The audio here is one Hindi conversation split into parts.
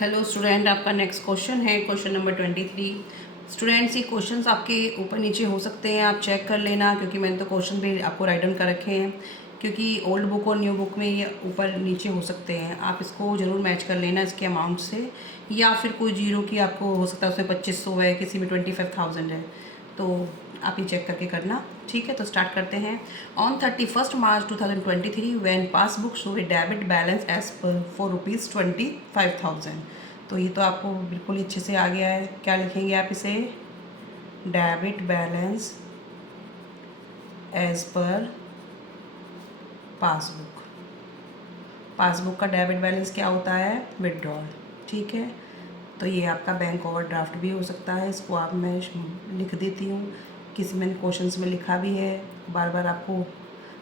हेलो स्टूडेंट, आपका नेक्स्ट क्वेश्चन है क्वेश्चन नंबर 23। स्टूडेंट्स, ये क्वेश्चंस आपके ऊपर नीचे हो सकते हैं, आप चेक कर लेना, क्योंकि मैंने तो क्वेश्चन भी आपको राइट डाउन कर रखे हैं। क्योंकि ओल्ड बुक और न्यू बुक में ये ऊपर नीचे हो सकते हैं, आप इसको ज़रूर मैच कर लेना इसके अमाउंट से। या फिर कोई जीरो की आपको हो सकता है उसमें 2500 है, किसी में 25,000 है, तो आप ये चेक करके करना। ठीक है, तो स्टार्ट करते हैं। On 31 March 2023 when passbook show a debit balance as per for ₹25,000। तो ये तो आपको बिल्कुल ही अच्छे से आ गया है। क्या लिखेंगे आप इसे? Debit balance as per passbook. Passbook का डेबिट बैलेंस क्या होता है? विड्रॉल। ठीक है, तो ये आपका बैंक ओवरड्राफ्ट भी हो सकता है। इसको आप मैं लिख देती हूँ, किसी मैंने क्वेश्चंस में लिखा भी है, बार बार आपको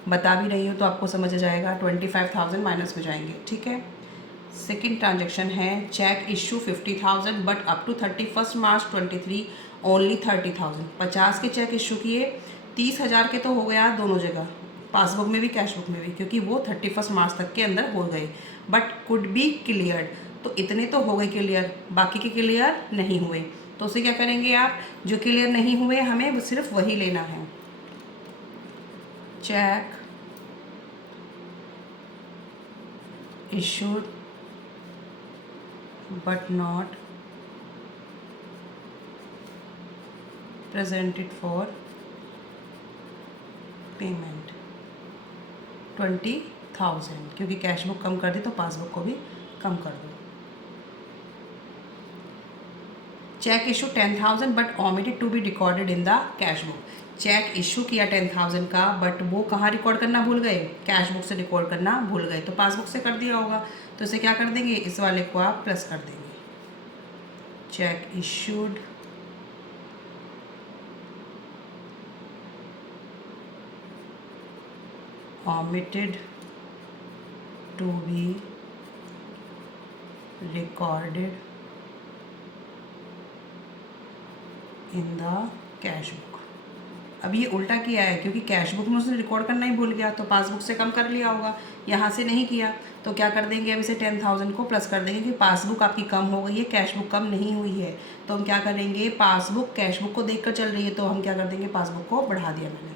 बता भी रही हूँ तो आपको समझ आ जाएगा। 25,000 माइनस में जाएंगे। ठीक है, सेकेंड ट्रांजेक्शन है cheque issue 50,000 but up to 31 March 23 only 30,000। 50 के चेक इशू किए, 30,000 के तो हो गया दोनों जगह, पासबुक में भी कैश बुक में भी, क्योंकि वो 31 मार्च तक के अंदर हो गए। बट कुड बी क्लियर्ड, तो इतने तो हो गए क्लियर, बाकी के क्लियर नहीं हुए। तो उसे क्या करेंगे आप? जो क्लियर नहीं हुए हमें सिर्फ वही लेना है। Check issued but not presented for payment 20,000, क्योंकि कैश बुक कम कर दी तो पासबुक को भी कम कर दो। Cheque issue 10,000 but omitted to be recorded in the cash book. Cheque issue किया 10,000 का, बट वो कहाँ रिकॉर्ड करना भूल गए? कैश बुक से रिकॉर्ड करना भूल गए, तो पासबुक से कर दिया होगा। तो इसे क्या कर देंगे? इस वाले को आप प्लस कर देंगे। Check issued omitted to be recorded in the cash book. अब ये उल्टा किया है, क्योंकि कैश बुक में उसने रिकॉर्ड करना ही भूल गया, तो पासबुक से कम कर लिया होगा, यहाँ से नहीं किया। तो क्या कर देंगे? अब इसे 10,000 को प्लस कर देंगे, कि पासबुक आपकी कम हो गई है, कैश बुक कम नहीं हुई है। तो हम क्या करेंगे? पासबुक कैश बुक को देखकर चल रही है, तो हम क्या कर देंगे? पासबुक को बढ़ा दिया मैंने।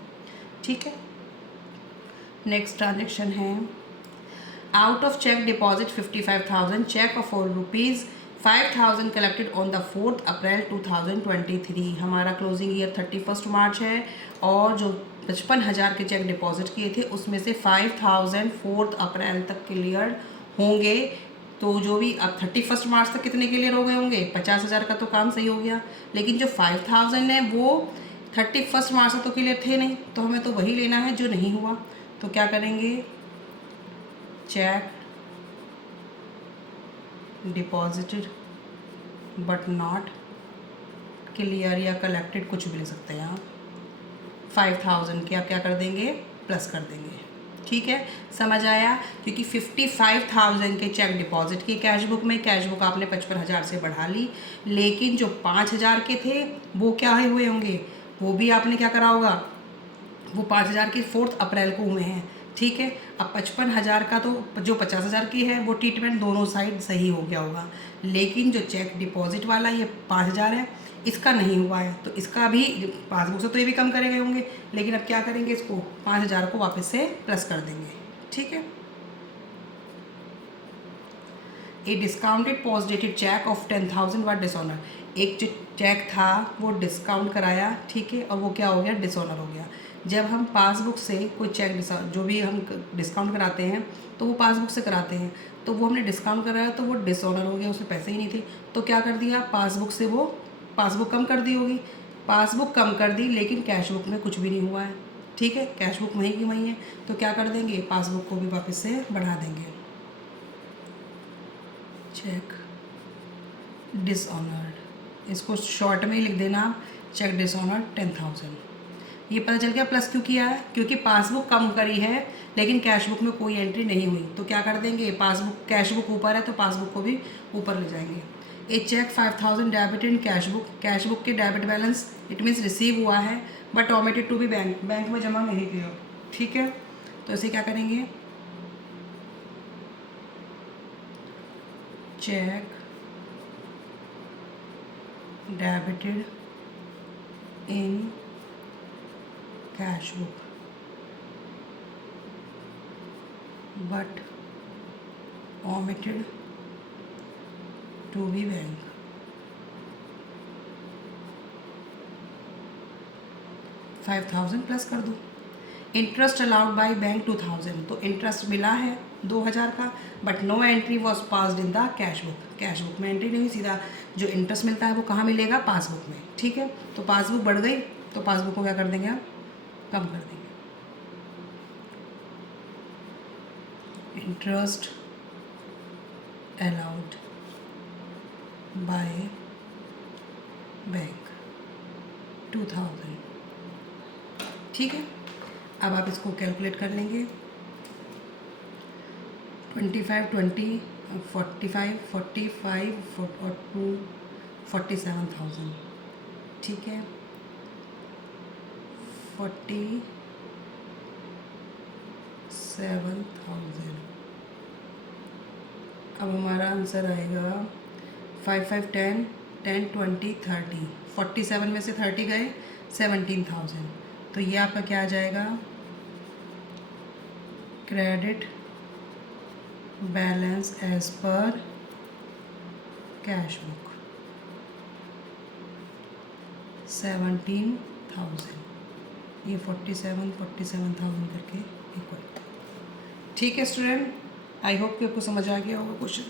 ठीक है, नेक्स्ट ट्रांजेक्शन है out of cheque deposit 55,000 cheque of ₹5,000 collected on the 4 April 2023। हमारा क्लोजिंग ईयर 31 मार्च है, और जो 55,000 के चेक डिपॉजिट किए थे उसमें से 5,000 4 अप्रैल तक क्लियर होंगे। तो जो भी अब 31 मार्च तक कितने क्लियर हो गए होंगे? 50,000 का तो काम सही हो गया, लेकिन जो 5,000 है वो 31 मार्च तक तो क्लियर थे नहीं, तो हमें तो वही लेना है जो नहीं हुआ। तो क्या करेंगे? Check deposited but not clear या कलेक्टेड, कुछ भी ले सकते हैं आप। 5,000 के आप क्या कर देंगे? प्लस कर देंगे। ठीक है, समझ आया? क्योंकि 55,000 के चेक डिपॉजिट किए कैश बुक में, कैश बुक आपने 55,000 से बढ़ा ली, लेकिन जो 5,000 के थे वो क्या हुए होंगे? वो भी आपने क्या करा होगा? वो 5,000 के 4 अप्रैल को हुए हैं। ठीक है, अब 55,000 का तो जो 50,000 की है वो ट्रीटमेंट दोनों साइड सही हो गया होगा, लेकिन जो चेक डिपॉजिट वाला ये 5,000 है, इसका नहीं हुआ है, तो इसका भी पासबुक से तो ये भी कम करे गए होंगे, लेकिन अब क्या करेंगे? इसको 5,000 को वापस से प्लस कर देंगे। ठीक है, a discounted post dated cheque of 10,000 व डिसऑनर। एक जो चेक था वो डिस्काउंट कराया, ठीक है, और वो क्या हो गया? डिसऑनर हो गया। जब हम पासबुक से कोई चेक जो भी हम डिस्काउंट कराते हैं तो वो पासबुक से कराते हैं, तो वो हमने डिस्काउंट कराया तो वो डिसऑनर हो गया, उसमें पैसे ही नहीं थे। तो क्या कर दिया? पासबुक से वो पासबुक कम कर दी होगी, पासबुक कम कर दी, लेकिन कैश बुक में कुछ भी नहीं हुआ है। ठीक है, कैश बुक वहीं की वहीं है, तो क्या कर देंगे? पासबुक को भी वापस से बढ़ा देंगे। चेक डिसऑनर्ड, इसको शॉर्ट में ही लिख देना आप, चेक डिसऑनर्ड 10,000। ये पता चल गया प्लस क्यों किया है? क्योंकि पासबुक कम करी है, लेकिन कैश बुक में कोई एंट्री नहीं हुई, तो क्या कर देंगे? पासबुक कैश बुक ऊपर है तो पासबुक को भी ऊपर ले जाएंगे। A cheque 5,000 debit in cash book, cash book के debit balance it means receive हुआ है, but omitted to be bank, bank में जमा नहीं किया। ठीक है, तो इसे क्या करेंगे? Cheque debited in cash book but omitted to be bank. $5,000 plus कर दो। इंटरेस्ट अलाउड बाय बैंक 2,000, तो इंटरेस्ट मिला है 2,000 का, but no entry was passed in the cash book. Cash book में एंट्री नहीं, सीधा जो इंटरेस्ट मिलता है वो कहाँ मिलेगा, पासबुक में। ठीक है, तो पासबुक बढ़ गई तो पासबुक को क्या कर देंगे आप, कम कर देंगे। Interest allowed by bank 2,000। ठीक है, अब आप इसको कैलकुलेट कर लेंगे। 25, 20, 45, 45 और 2 47,000। ठीक है, 47,000। अब हमारा आंसर आएगा 5, 5, 10, 10, 20, 30। 47 में से 30 गए, 17,000। तो ये आपका क्या आ जाएगा, credit balance as per cash book 17,000। ये 47,000 करके इक्वल। ठीक है स्टूडेंट, आई होप कि आपको समझ आ गया होगा क्वेश्चन।